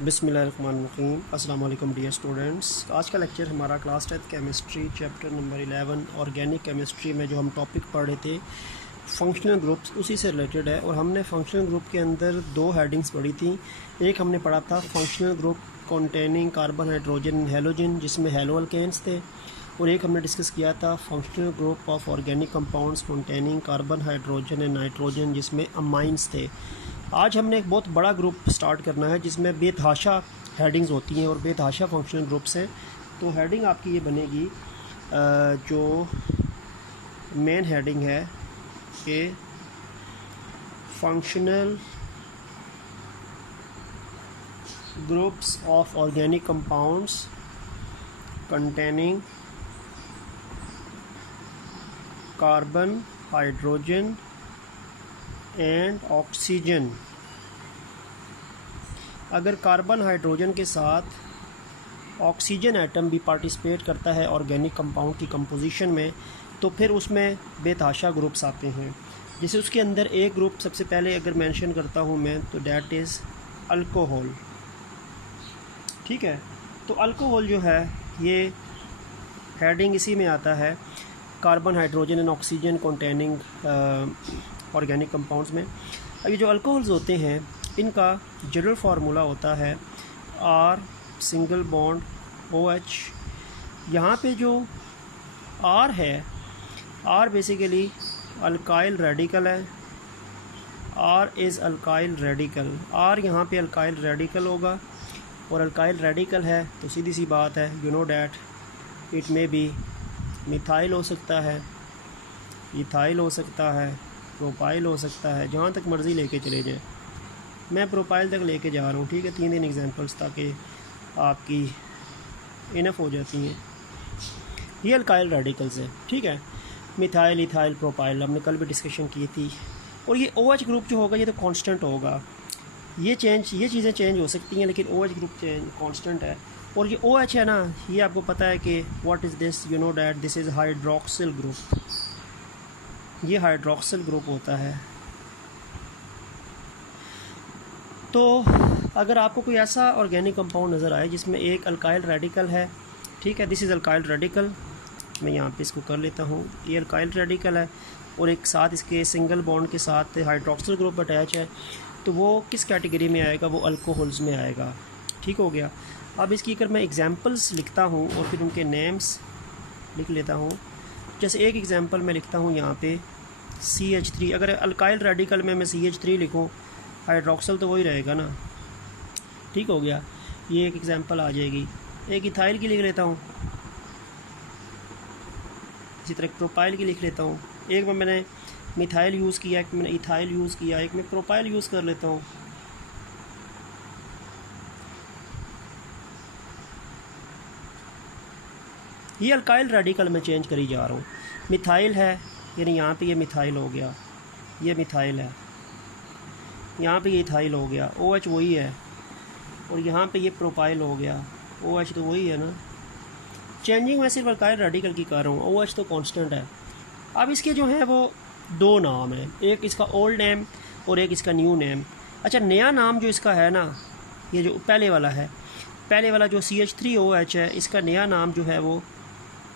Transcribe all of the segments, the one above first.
बिस्मिल्लाहिर्रहमानिर्रहीम। अस्सलाम वालेकुम डियर स्टूडेंट्स। आज का लेक्चर हमारा class 10 chemistry chapter number 11 organic chemistry में जो हम टॉपिक पढ़ रहे थे फंक्शनल ग्रुप्स, उसी से रिलेटेड है। और हमने फंक्शनल ग्रुप के अंदर दो हेडिंग्स पढ़ी थी। एक हमने पढ़ा था functional group containing carbon, hydrogen and halogen, जिसमें हैलो अल्केन्स थे। और एक हमने डिस्कस किया था functional group of organic compounds containing carbon, hydrogen and nitrogen, जिसमें अमाइंस थे। आज हमने एक बहुत बड़ा ग्रुप स्टार्ट करना है जिसमें बेतहाशा हेडिंग्स होती हैं और बेतहाशा फंक्शनल ग्रुप्स हैं। तो हेडिंग आपकी ये बनेगी, जो मेन हेडिंग है कि functional groups of organic compounds containing carbon, hydrogen and oxygen. अगर कार्बन हाइड्रोजन के साथ ऑक्सीजन एटम भी पार्टिसिपेट करता है ऑर्गेनिक कंपाउंड की कंपोजिशन में, तो फिर उसमें बेतहाशा ग्रुप्स आते हैं। जैसे उसके अंदर एक ग्रुप सबसे पहले अगर मेंशन करता हूँ मैं, तो डैट इज़ अल्कोहल। ठीक है, तो अल्कोहल जो है ये हेडिंग इसी में आता है, carbon, hydrogen and oxygen containing organic compounds में। अब ये जो अल्कोहल्स होते हैं इनका जनरल फार्मूला होता है आर सिंगल बॉन्ड OH। यहाँ पे जो आर है, आर बेसिकली अल्काइल रेडिकल है। R is alkyl radical. R यहाँ पे अल्काइल रेडिकल होगा, और अल्काइल रेडिकल है तो सीधी सी बात है, you know that it may be methyl हो सकता है, इथाइल हो सकता है, प्रोपाइल हो सकता है, जहाँ तक मर्ज़ी लेके चले जाए। मैं प्रोपाइल तक लेके जा रहा हूँ। ठीक है, 3 एग्जांपल्स ताकि आपकी इनफ हो जाती हैं। ये अल्काइल रेडिकल्स है। ठीक है, मिथाइल, इथाइल, प्रोपाइल हमने कल भी डिस्कशन की थी। और ये OH ग्रुप जो होगा ये तो कांस्टेंट होगा। ये चीज़ें चेंज हो सकती हैं, लेकिन OH ग्रुप कांस्टेंट है। और ये OH है ना, ये आपको पता है कि what is this, you know that this is hydroxyl group. ये हाइड्रोक्सिल ग्रुप होता है। तो अगर आपको कोई ऐसा ऑर्गेनिक कंपाउंड नज़र आए जिसमें एक अल्काइल रेडिकल है, ठीक है, दिस इज़ अल्काइल रेडिकल, मैं यहाँ पे इसको कर लेता हूँ, ये अल्काइल रेडिकल है और एक साथ इसके सिंगल बॉन्ड के साथ हाइड्रोक्सिल ग्रुप अटैच है, तो वो किस कैटेगरी में आएगा? वो अल्कोहल्स में आएगा। ठीक हो गया। अब इसकी अगर मैं एग्जांपल्स लिखता हूँ और फिर उनके नेम्स लिख लेता हूँ। जैसे एक एग्जांपल मैं लिखता हूँ यहाँ पे CH3। अगर अल्काइल रेडिकल में मैं CH3 लिखूँ, हाइड्रोक्सिल तो वही रहेगा ना। ठीक हो गया, ये एक एग्जांपल आ जाएगी। एक इथाइल की लिख लेता हूँ, इसी तरह प्रोपाइल की लिख लेता हूँ। एक में मैंने मिथाइल यूज़ किया, एक मैंने इथाइल यूज़ किया, एक में प्रोपाइल यूज़ कर लेता हूँ। ये अल्काइल रेडिकल में चेंज करी जा रहा हूँ। मिथाइल है, यानी यहाँ पे ये मिथाइल हो गया, ये मिथाइल है, यहाँ पे ये इथाइल हो गया, OH वही है, और यहाँ पे ये प्रोपाइल हो गया, OH तो वही है ना। चेंजिंग मैं सिर्फ अल्काइल रेडिकल की कर रहा हूँ, OH तो कांस्टेंट है। अब इसके जो है वो दो नाम हैं, एक इसका ओल्ड नेम और एक इसका न्यू नेम। अच्छा, नया नाम जो इसका है ना, ये जो पहले वाला है, पहले वाला जो CH3OH है, इसका नया नाम जो है वो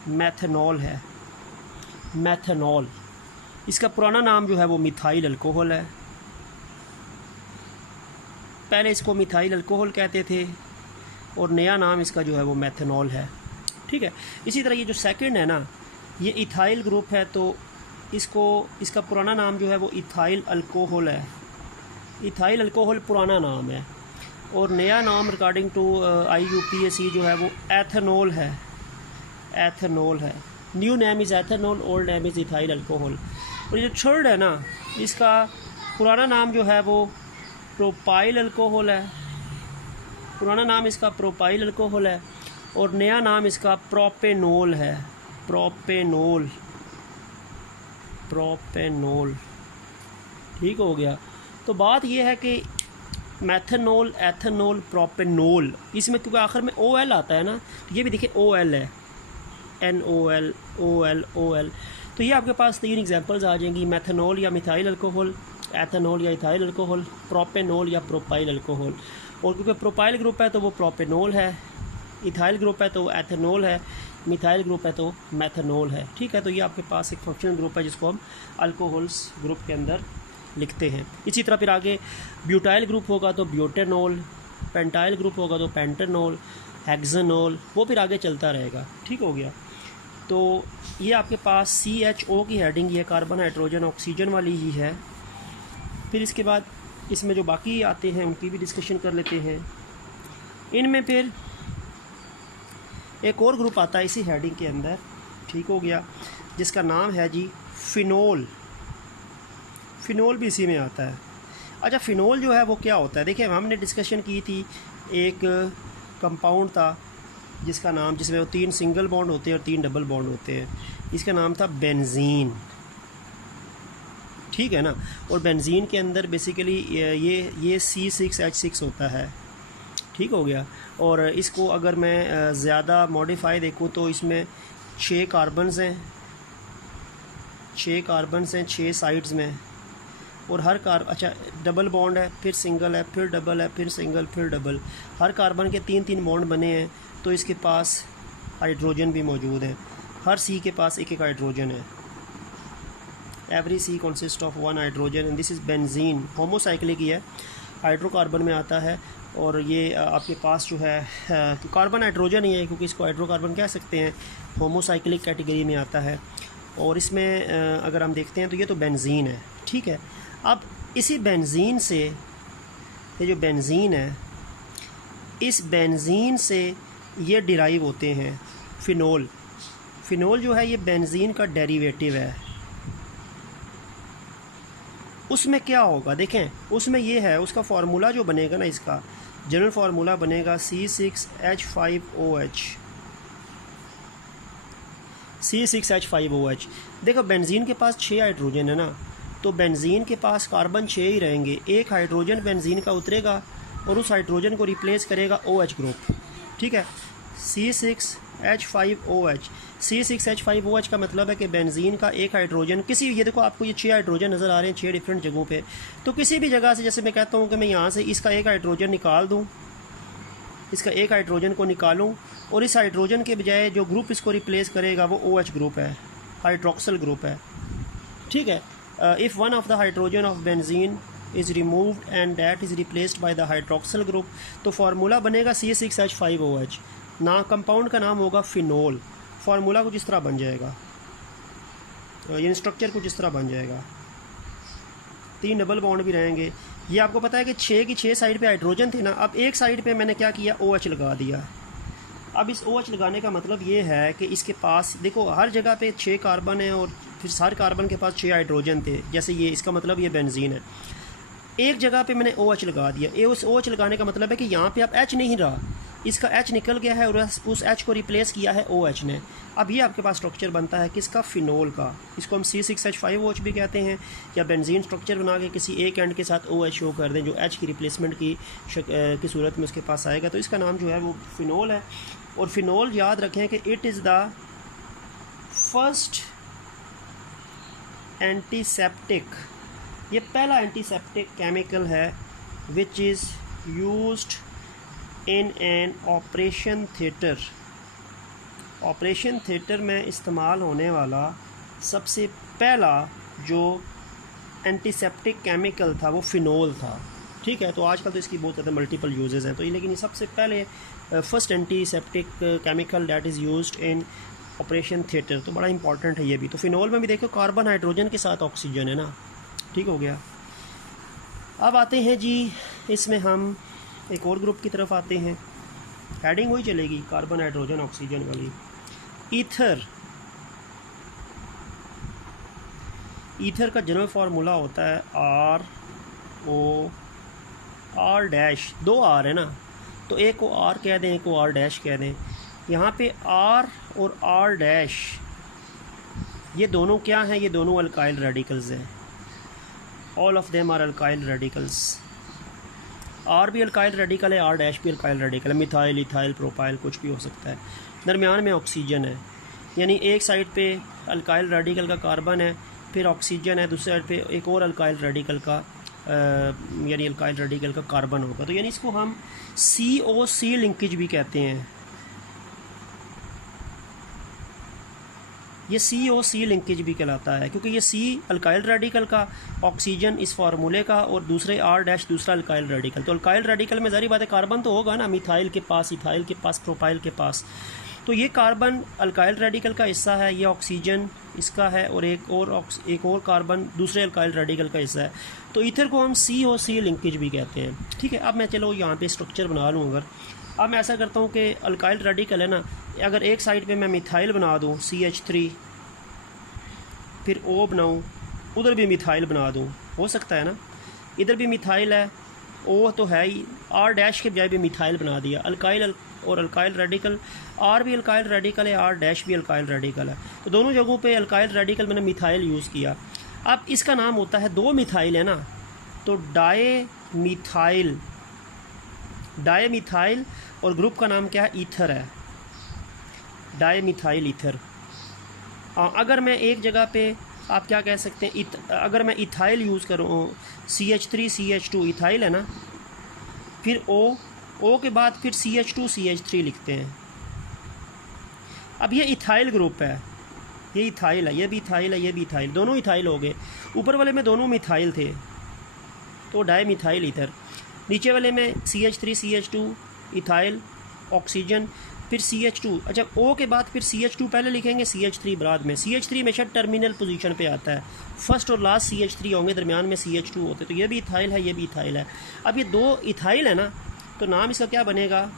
मेथनॉल है। मेथनॉल। इसका पुराना नाम जो है वो मिथाइल अल्कोहल है। पहले इसको मिथाइल अल्कोहल कहते थे और नया नाम इसका जो है वो मेथनॉल है। ठीक है, इसी तरह ये जो सेकंड है ना, ये इथाइल ग्रुप है, तो इसका पुराना नाम जो है वो इथाइल अल्कोहल है। इथाइल अल्कोहल पुराना नाम है, और नया नाम अकॉर्डिंग टू IUPAC जो है वो एथेनॉल है। एथेनॉल है। New name is ethanol, old name is ethyl alcohol. और ये जो थर्ड है ना, इसका पुराना नाम जो है वो प्रोपाइल अल्कोहल है। पुराना नाम इसका प्रोपाइल अल्कोहल है, और नया नाम इसका प्रोपेनॉल है। Propanol, propanol. ठीक हो गया। तो बात यह है कि मेथनॉल, एथेनॉल, प्रोपेनॉल, इसमें क्योंकि आखिर में OL आता है ना, तो ये भी देखिए OL है, NOL, OL, OL। तो ये आपके पास 3 एग्जांपल्स आ जाएंगी, मेथनॉल या मिथाइल अल्कोहल, एथेनॉल या इथाइल अल्कोहल, प्रोपेनॉल या प्रोपाइल अल्कोहल। और क्योंकि प्रोपाइल ग्रुप है तो वो प्रोपेनॉल है, इथाइल ग्रुप है तो वो एथेनॉल है, मिथाइल ग्रुप है तो मैथनॉल है। ठीक है, तो ये आपके पास एक फंक्शनल ग्रुप है जिसको हम अल्कोहल्स ग्रुप के अंदर लिखते हैं। इसी तरह फिर आगे ब्यूटाइल ग्रुप होगा तो ब्यूटेनॉल, पेंटाइल ग्रुप होगा तो पेंटेनॉल, हेक्सानॉल, वो फिर आगे चलता रहेगा। ठीक हो गया। तो ये आपके पास CHO की हेडिंग ये कार्बन हाइड्रोजन ऑक्सीजन वाली ही है। फिर इसके बाद इसमें जो बाकी आते हैं उनकी भी डिस्कशन कर लेते हैं। इनमें फिर एक और ग्रुप आता है इसी हेडिंग के अंदर, ठीक हो गया, जिसका नाम है जी फिनोल। फिनोल भी इसी में आता है। अच्छा, फिनोल जो है वो क्या होता है? देखिए, हमने डिस्कशन की थी, एक कंपाउंड था जिसका नाम, जिसमें वो 3 सिंगल बॉन्ड होते हैं और 3 डबल बॉन्ड होते हैं, इसका नाम था बेंजीन। ठीक है ना। और बेंजीन के अंदर बेसिकली ये C6H6 होता है। ठीक हो गया। और इसको अगर मैं ज़्यादा मॉडिफाई देखूँ तो इसमें 6 कार्बन्स हैं, 6 साइड्स में, और हर अच्छा डबल बॉन्ड है, फिर सिंगल है, फिर डबल है, फिर सिंगल, फिर डबल। हर कार्बन के 3-3 बॉन्ड बने हैं, तो इसके पास हाइड्रोजन भी मौजूद है। हर C के पास एक हाइड्रोजन है। Every C consist of 1 hydrogen and this is benzene. Homocyclic ही है, हाइड्रोकार्बन में आता है। और ये आपके पास जो है कार्बन हाइड्रोजन ही है, क्योंकि इसको हाइड्रोकार्बन कह सकते हैं, होमोसाइक्लिक कैटेगरी में आता है। और इसमें अगर हम देखते हैं तो ये तो बेंजीन है। ठीक है। अब इसी बेंजीन से, ये जो बेंजीन है, इस बेंजीन से ये डिराइव होते हैं फिनोल। फिनोल जो है ये बेंजीन का डेरिवेटिव है। उसमें क्या होगा देखें, उसमें ये है, उसका फार्मूला जो बनेगा ना, इसका जनरल फार्मूला बनेगा C6H5OH। C6H5OH। देखो, बेंजीन के पास 6 हाइड्रोजन है ना, तो बेंजीन के पास कार्बन 6 ही रहेंगे। एक हाइड्रोजन बेंजीन का उतरेगा और उस हाइड्रोजन को रिप्लेस करेगा OH ग्रुप। ठीक है, C6H5OH। C6H5OH का मतलब है कि बेंजीन का एक हाइड्रोजन किसी, ये देखो आपको ये 6 हाइड्रोजन नज़र आ रहे हैं 6 डिफरेंट जगहों पे, तो किसी भी जगह से, जैसे मैं कहता हूँ कि मैं यहाँ से इसका एक हाइड्रोजन निकाल दूँ, इसका एक हाइड्रोजन को निकालूँ, और इस हाइड्रोजन के बजाय जो ग्रुप इसको रिप्लेस करेगा वो OH ग्रुप है, हाइड्रोक्सल ग्रुप है। ठीक है। If one of the hydrogen of benzene is removed and that is replaced by the hydroxyl group, तो फार्मूला बनेगा C6H5OH। ना कंपाउंड का नाम होगा फिनोल। फार्मूला कुछ इस तरह बन जाएगा, यानी स्ट्रक्चर कुछ इस तरह बन जाएगा। 3 डबल बॉन्ड भी रहेंगे। ये आपको पता है कि 6 की 6 साइड पे हाइड्रोजन थे ना, अब एक साइड पे मैंने क्या किया, OH लगा दिया। अब इस OH लगाने का मतलब ये है कि इसके पास देखो हर जगह पे 6 कार्बन है और फिर हर कार्बन के पास 6 हाइड्रोजन थे, जैसे ये, इसका मतलब ये बेंजीन है। एक जगह पे मैंने OH लगा दिया। ये उस OH लगाने का मतलब है कि यहाँ पे अब H नहीं रहा, इसका H निकल गया है और उस H को रिप्लेस किया है OH ने। अब ये आपके पास स्ट्रक्चर बनता है किसका, फिनोल का। इसको हम C6H5OH भी कहते हैं, या बेंजीन स्ट्रक्चर बना के किसी एक एंड के साथ OH शो कर दें जो H की रिप्लेसमेंट की सूरत में उसके पास आएगा, तो इसका नाम जो है वो फिनोल है। और फिनोल याद रखें कि it is the first antiseptic, ये पहला एंटीसेप्टिक केमिकल है which is used in an operation theatre. Operation theatre में इस्तेमाल होने वाला सबसे पहला जो एंटीसेप्टिक केमिकल था वो फिनोल था। ठीक है। तो आजकल तो इसकी बहुत ज़्यादा मल्टीपल यूजेस हैं, तो ये, लेकिन ये सबसे पहले first antiseptic chemical that is used in operation theatre, तो बड़ा इंपॉर्टेंट है ये भी। तो फिनोल में भी देखो कार्बन हाइड्रोजन के साथ ऑक्सीजन है ना। ठीक हो गया। अब आते हैं जी, इसमें हम एक और ग्रुप की तरफ आते हैं, हेडिंग वही चलेगी, कार्बन हाइड्रोजन ऑक्सीजन वाली। ईथर। ईथर का जनरल फार्मूला होता है R डैश, 2 R है ना, तो एक को R कह दें, एक को R डैश कह दें। यहाँ पे R और R डैश ये दोनों क्या हैं, ये दोनों अल्काइल रेडिकल्स हैं। All of them are alkyl radicals. R भी अल्काइल रेडिकल है, R डैश भी अल्काइल रेडिकल है। मिथाइल, इथाइल, प्रोपाइल कुछ भी हो सकता है। दरमियान में ऑक्सीजन है, यानी एक साइड पे अल्काइल रेडिकल का कार्बन है, फिर ऑक्सीजन है, दूसरी साइड पे एक और अल्काइल रेडिकल का यानी अल्काइल रेडिकल का कार्बन होगा। तो यानी इसको हम COC लिंकेज भी कहते हैं। ये COC लिंकेज भी कहलाता है क्योंकि ये C अल्काइल रेडिकल का, ऑक्सीजन इस फार्मूले का, और दूसरे R- दूसरा अल्काइल रेडिकल। तो अल्काइल रेडिकल में ज़ाहिर बात है कार्बन तो होगा ना, मिथाइल के पास, इथाइल के पास, प्रोपाइल के पास। तो ये कार्बन अल्काइल रेडिकल का हिस्सा है, ये ऑक्सीजन इसका है, और एक और कार्बन दूसरे अल्काइल रेडिकल का हिस्सा है। तो ईथर को हम COC लिंकेज भी कहते हैं। ठीक है, अब मैं चलो यहाँ पे स्ट्रक्चर बना लूँ। अगर अब मैं ऐसा करता हूँ कि अल्काइल रेडिकल है ना, अगर एक साइड पे मैं मिथाइल बना दूँ CH3, फिर O बनाऊँ, उधर भी मिथाइल बना दूँ, हो सकता है ना। इधर भी मिथाइल है, O तो है ही, R- के बजाय भी मिथाइल बना दिया। अल्काइल और अल्काइल रेडिकल, R भी अल्काइल रेडिकल है, R- भी अल्काइल रेडिकल है। तो दोनों जगहों पे अल्काइल रेडिकल मैंने मिथाइल यूज़ किया। अब इसका नाम होता है, दो मिथाइल है ना, तो डायमिथाइल, और ग्रुप का नाम क्या है, ईथर है, डायमिथाइल ईथर। अगर मैं एक जगह पे आप क्या कह सकते हैं, अगर मैं इथाइल यूज़ करूँ, CH3 CH2 इथाइल है ना, फिर O के बाद फिर CH2 CH3 लिखते हैं। अब ये इथाइल ग्रुप है, ये इथाइल है, ये भी इथाइल है, ये भी इथाइल, दोनों इथाइल हो गए। ऊपर वाले में दोनों मिथाइल थे तो डायमिथाइल ईथर, नीचे वाले में CH3 CH2 इथाइल ऑक्सीजन, फिर CH2। अच्छा, O के बाद फिर CH2 पहले लिखेंगे, CH3 बाद में। CH3 हमेशा टर्मिनल पोजीशन पे आता है, फर्स्ट और लास्ट CH3 होंगे, दरमियान में CH2 होते। तो ये भी इथाइल है, ये भी इथाइल है। अब ये दो इथाइल है ना, तो नाम इसका क्या बनेगा,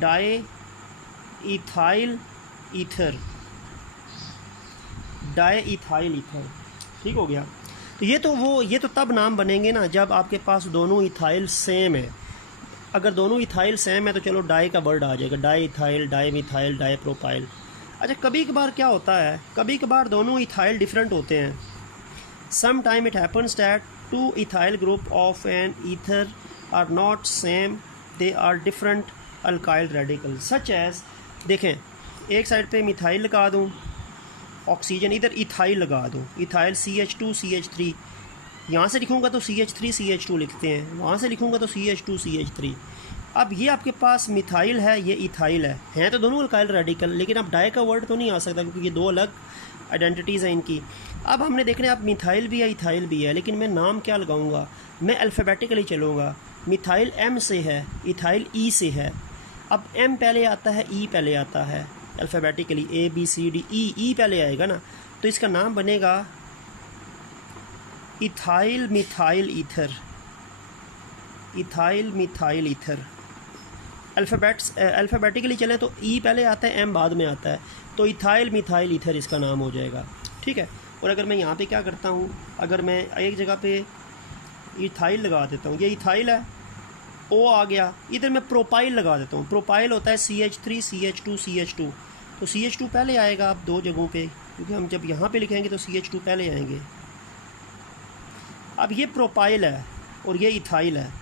डायइथाइल ईथर, डायइथाइल ईथर। ठीक हो गया। तो ये तो तब नाम बनेंगे ना जब आपके पास दोनों इथाइल सेम है। अगर दोनों इथाइल सेम है तो चलो डाई का वर्ड आ जाएगा, di ethyl, di methyl, di propyl. अच्छा, कभी कभार क्या होता है, कभी कभार दोनों इथाइल डिफरेंट होते हैं। Some time it happens that two ethyl group of an ether are not same, they are different alkyl radical, such as, देखें एक साइड पे मिथाइल लगा दूँ, ऑक्सीजन, इधर इथाइल लगा दूँ, इथाइल CH2 CH3, यहाँ से लिखूँगा तो CH3 CH2 लिखते हैं, वहाँ से लिखूँगा तो CH2 CH3। अब ये आपके पास मिथाइल है, ये इथाइल है, हैं तो दोनों अल्काइल रेडिकल, लेकिन अब डाई का वर्ड तो नहीं आ सकता क्योंकि ये दो अलग आइडेंटिटीज़ हैं इनकी। अब हमने देखना है, अब मिथाइल भी है, इथाइल भी है, लेकिन मैं नाम क्या लगाऊंगा, मैं अल्फ़ाबेटिकली चलूँगा। मिथाइल M से है, इथाइल E से है। अब M पहले आता है, E पहले आता है, अल्फ़ाबेटिकली ABCDE पहले आएगा ना, तो इसका नाम बनेगा ethyl methyl ether, ethyl methyl ether. Alphabetically चलें तो E पहले आता है, M बाद में आता है, तो इथाइल मिथाइल ईथर इसका नाम हो जाएगा। ठीक है। और अगर मैं यहाँ पे क्या करता हूँ, अगर मैं एक जगह पे इथाइल लगा देता हूँ, ये इथाइल है, O आ गया, इधर मैं प्रोपाइल लगा देता हूँ। प्रोपाइल होता है CH3 CH2 CH2, तो CH2 पहले आएगा आप दो जगहों पे, क्योंकि हम जब यहाँ पे लिखेंगे तो CH2 पहले आएंगे। अब ये प्रोपाइल है और ये इथाइल है,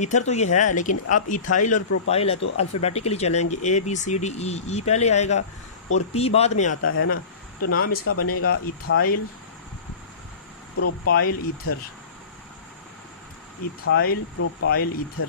ईथर तो ये है, लेकिन अब इथाइल और प्रोपाइल है, तो अल्फ़ाबेटिकली चलेंगे, ABCDE पहले आएगा और P बाद में आता है ना, तो नाम इसका बनेगा ethyl propyl ether, ethyl propyl ether.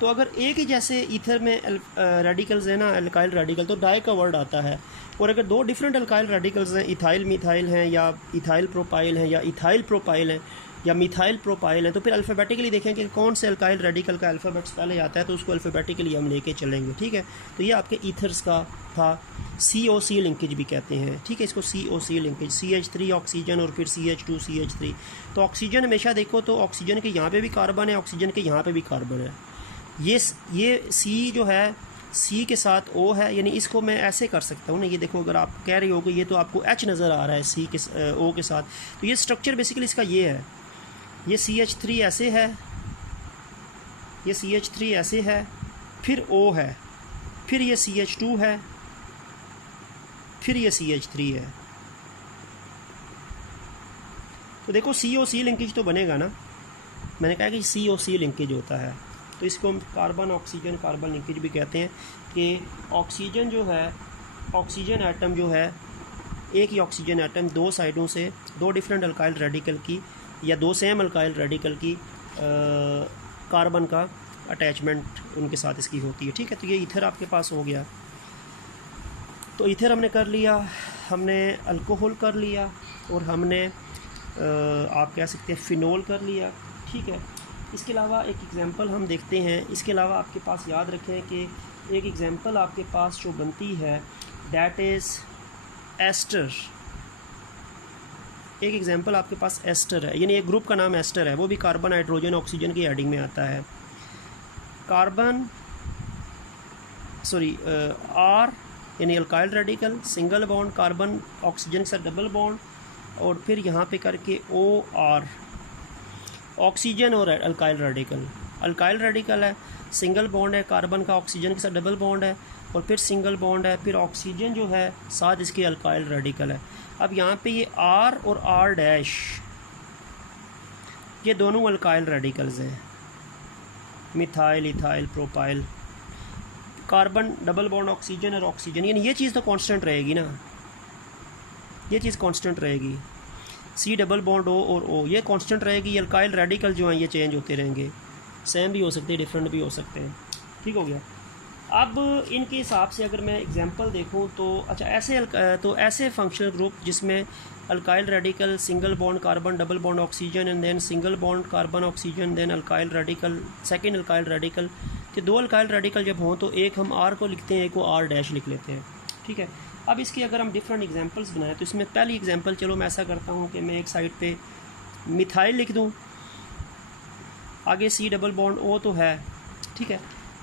तो अगर एक ही जैसे ईथर में रेडिकल्स है ना, अल्काइल रेडिकल, तो डाई का वर्ड आता है। और अगर दो डिफरेंट अल्काइल रेडिकल्स हैं, इथाइल मिथाइल हैं, या इथाइल प्रोपाइल हैं, या इथाइल प्रोपाइल हैं, या मिथाइल प्रोपाइल है, तो फिर अल्फ़ाबेटिकली देखें कि कौन से अल्काइल रेडिकल का अल्फ़ाबेट्स पहले आता है, तो उसको अल्फ़ाबेटिकली हम लेके चलेंगे। ठीक है। तो ये आपके ईथर्स का था, COC लिंकेज भी कहते हैं। ठीक है, इसको COC लिंकेज, CH3 ऑक्सीजन और फिर CH2 CH3। तो ऑक्सीजन हमेशा देखो तो ऑक्सीजन के यहाँ पे भी कार्बन है, ऑक्सीजन के यहाँ पे भी कार्बन है। ये C जो है, C के साथ O है, यानी इसको मैं ऐसे कर सकता हूँ ना, ये देखो, अगर आप कह रहे हो कि ये तो आपको H नज़र आ रहा है C के O के साथ, तो ये स्ट्रक्चर बेसिकली इसका ये है, ये CH3 ऐसे है, ये CH3 ऐसे है, फिर O है, फिर ये CH2 है, फिर ये CH3 है। तो देखो COC लिंकेज तो बनेगा ना, मैंने कहा कि COC लिंकेज होता है। तो इसको हम कार्बन ऑक्सीजन कार्बन लिंकेज भी कहते हैं कि ऑक्सीजन जो है, ऑक्सीजन एटम जो है, एक ही ऑक्सीजन एटम दो साइडों से दो डिफरेंट अल्काइल रेडिकल की या दो सेम अल्काइल रेडिकल की कार्बन का अटैचमेंट उनके साथ इसकी होती है। ठीक है, तो ये ईथर आपके पास हो गया। तो ईथर हमने कर लिया, हमने अल्कोहल कर लिया, और हमने आप कह सकते हैं फिनोल कर लिया। ठीक है, इसके अलावा एक एग्ज़ाम्पल हम देखते हैं। इसके अलावा आपके पास याद रखें कि एक एग्ज़ाम्पल आपके पास जो बनती है डैट इज़ एस्टर। एक एग्ज़ाम्पल आपके पास एस्टर है, यानी एक ग्रुप का नाम एस्टर है, वो भी कार्बन हाइड्रोजन ऑक्सीजन की हेडिंग में आता है। कार्बन आर यानी alkyl radical, single bond, carbon oxygen के साथ डबल बॉन्ड, और फिर यहाँ पे करके ओ आर, ऑक्सीजन और अल्काइल रेडिकल है, सिंगल बॉन्ड है, कार्बन का ऑक्सीजन के साथ डबल बॉन्ड है, और फिर सिंगल बॉन्ड है, फिर ऑक्सीजन जो है साथ इसके अल्काइल रेडिकल है। अब यहाँ पे ये आर और आर डैश, ये दोनों अल्काइल रेडिकल्स हैं, methyl, ethyl, propyl, carbon double bond oxygen और ऑक्सीजन, यानी ये चीज़ तो कांस्टेंट रहेगी ना, ये चीज़ कांस्टेंट रहेगी। सी डबल बॉन्ड ओ और ओ, ये कांस्टेंट रहेगी। ये अल्काइल रेडिकल जो हैं ये चेंज होते रहेंगे, सेम भी हो सकते हैं, डिफरेंट भी हो सकते हैं। ठीक हो गया। अब इनके हिसाब से अगर मैं एग्जांपल देखूं तो अच्छा, ऐसे फंक्शनल ग्रुप जिसमें alkyl radical, single bond carbon, double bond oxygen, and then single bond carbon oxygen, then alkyl radical, second alkyl radical, कि दो अल्काइल रेडिकल जब हों तो एक हम आर को लिखते हैं, एक को आर डैश लिख लेते हैं। ठीक है, अब इसके अगर हम डिफरेंट एग्जांपल्स बनाएं तो इसमें पहली एग्जांपल, चलो मैं ऐसा करता हूं कि मैं एक साइड पे मिथाइल लिख दूं, आगे सी डबल बॉन्ड ओ तो है, ठीक है,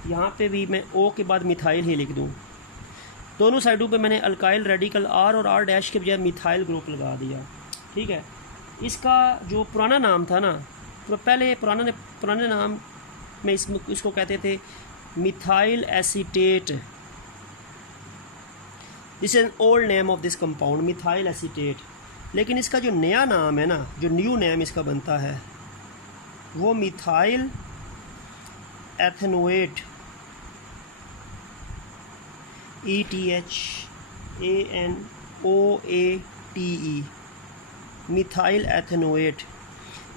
यहाँ पे भी मैं ओ के बाद मिथाइल ही लिख दूं। दोनों साइडों पे मैंने अल्काइल रेडिकल आर और आर डैश के बजाय मिथाइल ग्रुप लगा दिया। ठीक है, इसका जो पुराना नाम था ना, तो पहले पुराने नाम में इसको कहते थे methyl acetate. This is an old name of this compound, methyl acetate. लेकिन इसका जो नया नाम है ना, जो न्यू नेम इसका बनता है, वो methyl ethanoate, ETHANOATE, methyl ethanoate.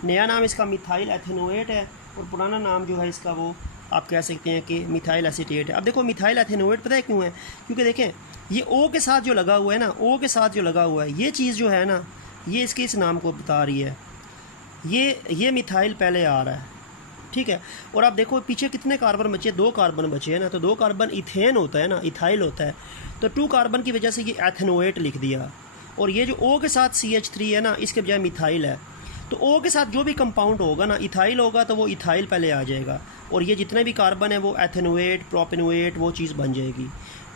नया नाम इसका मिथाइल एथेनोएट है, और पुराना नाम जो है इसका वो आप कह सकते हैं कि मिथाइल एसीटेट है। अब देखो मिथाइल एथेनोएट पता है क्यों है? क्योंकि देखें ये ओ के साथ जो लगा हुआ है ना, ओ के साथ जो लगा हुआ है, ये चीज़ जो है ना, ये इसके इस नाम को बता रही है। ये मिथाइल पहले आ रहा है। ठीक है, और आप देखो पीछे कितने कार्बन बचे, 2 कार्बन बचे हैं ना, तो 2 कार्बन इथेन होता है ना, इथाइल होता है, तो 2 कार्बन की वजह से ये एथेनोएट लिख दिया। और ये जो ओ के साथ CH3 है ना, इसके बजाय मिथाइल है, तो ओ के साथ जो भी कंपाउंड होगा ना, इथाइल होगा तो वो इथाइल पहले आ जाएगा, और ये जितने भी कार्बन है वो एथेनोएट, प्रोपेनोएट, वो चीज़ बन जाएगी।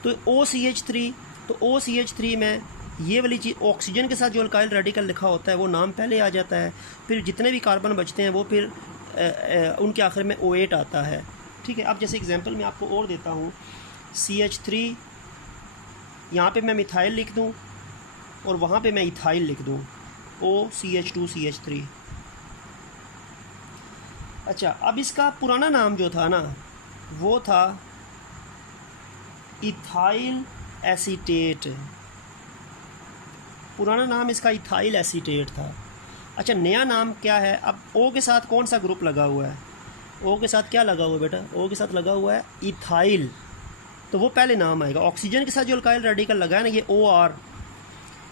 तो OCH3, तो OCH3 में ये वाली चीज़ ऑक्सीजन के साथ जो अल्काइल रेडिकल लिखा होता है वो नाम पहले आ जाता है, फिर जितने भी कार्बन बचते हैं वो फिर उनके आखिर में O8 आता है। ठीक है, अब जैसे एग्जांपल मैं आपको और देता हूँ, CH3, यहाँ पे मैं मिथाइल लिख दूँ और वहाँ पे मैं इथाइल लिख दूँ, OCH2CH3। अच्छा, अब इसका पुराना नाम जो था ना, वो था इथाइल एसीटेट। पुराना नाम इसका इथाइल एसीटेट था। अच्छा, नया नाम क्या है? अब ओ के साथ कौन सा ग्रुप लगा हुआ है? ओ के साथ क्या लगा हुआ है बेटा? ओ के साथ लगा हुआ है इथाइल, तो वो पहले नाम आएगा। ऑक्सीजन के साथ जो अल्काइल रेडिकल लगा है ना, ये OR,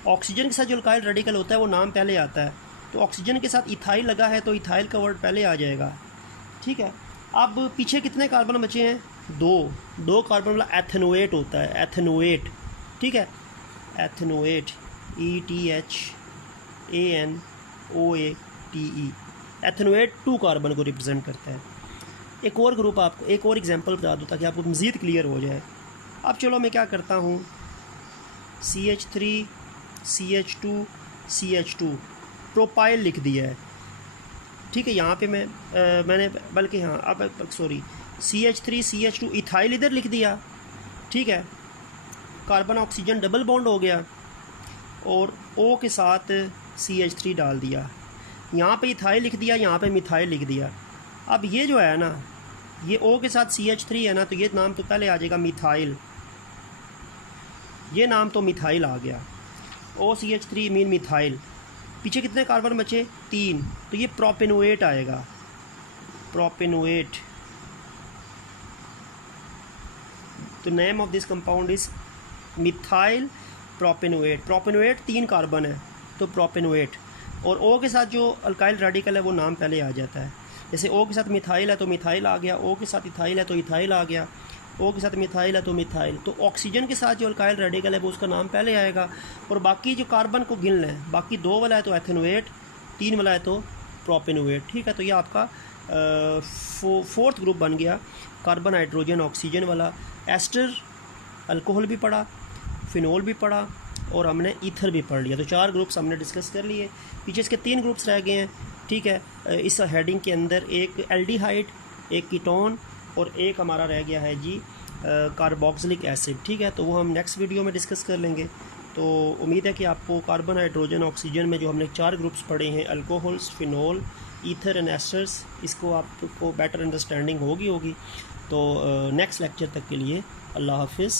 ऑक्सीजन के साथ जो अल्काइल रेडिकल होता है वो नाम पहले आता है, तो ऑक्सीजन के साथ इथाइल लगा है तो इथाइल का वर्ड पहले आ जाएगा। ठीक है, अब पीछे कितने कार्बन बचे हैं? 2 कार्बन वाला एथेनोएट होता है, एथेनोएट। ठीक है, एथेनोएट, ETHANOATE, एथेनोएट 2 कार्बन को रिप्रेजेंट करता है। एक और ग्रुप आपको, एक और एग्जांपल बता दूँ ताकि आपको मज़ीद क्लियर हो जाए। अब चलो मैं क्या करता हूँ, CH3, CH2, CH2, प्रोपाइल लिख दिया है। ठीक है, यहाँ पे मैंने बल्कि हाँ, अब सॉरी, CH3, CH2, इथाइल इधर लिख दिया। ठीक है, कार्बन ऑक्सीजन डबल बॉन्ड हो गया, और O के साथ CH3 डाल दिया, यहाँ पे इथाइल लिख दिया, यहाँ पे मिथाइल लिख दिया। अब ये जो है ना, ये O के साथ CH3 है ना, तो ये नाम तो पहले आ जाएगा मिथाइल, ये नाम तो मिथाइल आ गया, OCH3 मीन मिथाइल। पीछे कितने कार्बन बचे? 3। तो ये प्रोपेनोएट आएगा, प्रोपेनोएट। तो name of this compound is methyl propanoate. Propanoate 3 carbon है तो प्रोपेनोएट। और ओ के साथ जो अल्काइल रेडिकल है वो नाम पहले आ जाता है। जैसे ओ के साथ मिथाइल है तो मिथाइल आ गया, ओ के साथ इथाइल है तो इथाइल आ गया, ओ के साथ मिथाइल है तो मिथाइल। तो ऑक्सीजन के साथ जो अल्काइल रेडिकल है वो उसका नाम पहले आएगा। और बाकी जो कार्बन को गिनना है, बाकी 2 वाला है तो एथेनोएट, 3 वाला है तो प्रोपेनोएट। ठीक है, तो ये आपका 4th ग्रुप बन गया, कार्बन हाइड्रोजन ऑक्सीजन वाला। एस्टर अल्कोहल भी पढ़ा, फिनोल भी पढ़ा और हमने ईथर भी पढ़ लिया। तो 4 ग्रुप्स हमने डिस्कस कर लिए। पीछे इसके 3 ग्रुप्स रह गए हैं। ठीक है, इस हेडिंग के अंदर एक एल्डिहाइड, एक कीटोन और एक हमारा रह गया है जी कार्बोक्सिलिक एसिड। ठीक है, तो वो हम नेक्स्ट वीडियो में डिस्कस कर लेंगे। तो उम्मीद है कि आपको कार्बन हाइड्रोजन ऑक्सीजन में जो हमने 4 ग्रुप्स पढ़े हैं, alcohols, phenol, ether and asters, इसको आपको बेटर अंडरस्टैंडिंग होगी। तो नेक्स्ट लेक्चर तक के लिए अल्लाह हाफिज़।